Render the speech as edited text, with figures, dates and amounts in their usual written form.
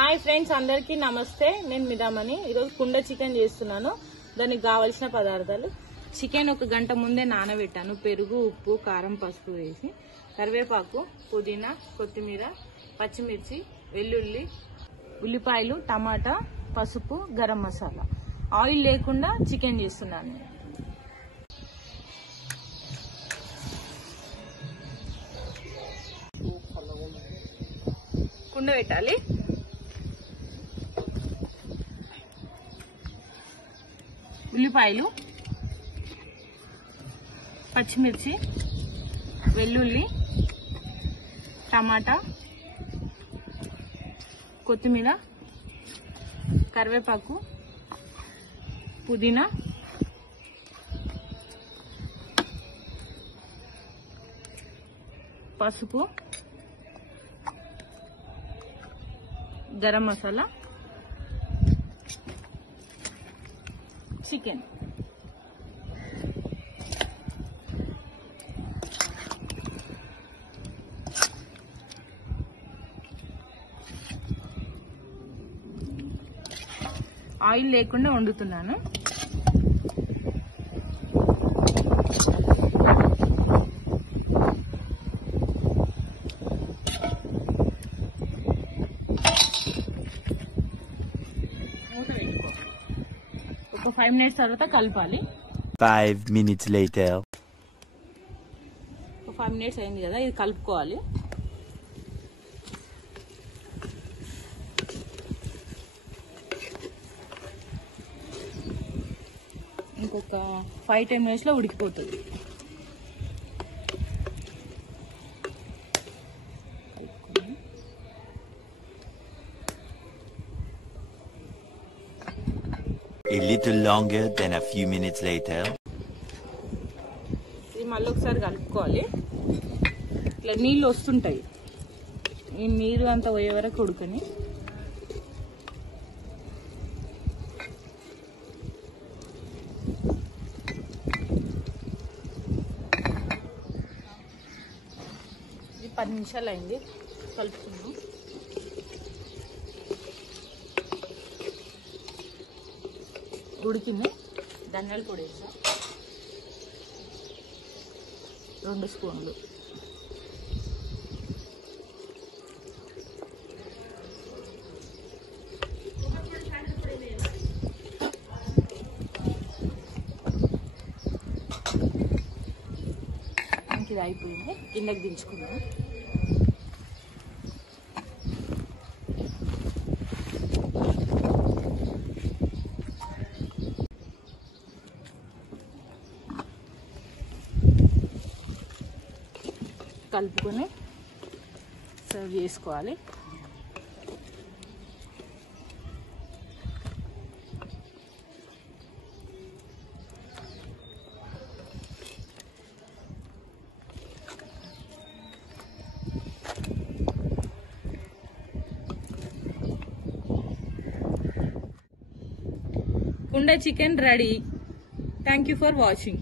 Hi friends, అందరికీ నమస్తే. నేను మిదామని. ఈరోజు కుండ చికెన్ చేస్తున్నాను. దానికి కావాల్సిన పదార్థాలు: చికెన్ 1 గంట ముందే నానబెట్టాను. పెరుగు, ఉప్పు, కారం, పసుపు వేసి, కరివేపాకు, పుదీనా, కొత్తిమీర, పచ్చిమిర్చి, వెల్లుల్లి, ఉల్లిపాయలు, టమాటా, పసుపు, గరం మసాలా. ఆయిల్ లేకుండా చికెన్ చేస్తున్నాను. కుండ పెట్టాలి. ఉల్లిపాయలు, పచ్చిమిర్చి, వెల్లుల్లి, టమాటా, కొత్తిమీర, కరివేపాకు, పుదీనా, పసుపు, గరం మసాలా, చికెన్. ఆయిల్ లేకుండా వండుతున్నాను. ఒక 5 minutes తర్వాత కలపాలి. 5 minutes later. ఒక 5 minutes అయింది కదా, ఇది కలుపుకోవాలి. ఇంకొక 5-10 minutes లో ఉడికిపోతుంది. A little longer than a few minutes later. ఇది మళ్ళీ ఒకసారి కలుపుకోవాలి. ఇట్లా నీళ్ళు వస్తుంటాయి. ఈ నీరు అంతా పోయే వరకు ఉడకని. ఇది 10 నిమిషాలు అయింది. కలుపుకున్నాం. ఉడికింది. ధనియాల పొడి వేసా 2 స్పూన్లు. ఇది అయిపోయింది. కిందకి దించుకుందాం. కలుపుకొని సర్వ్ చేసుకోవాలి. కుండ chicken ready. Thank you for watching.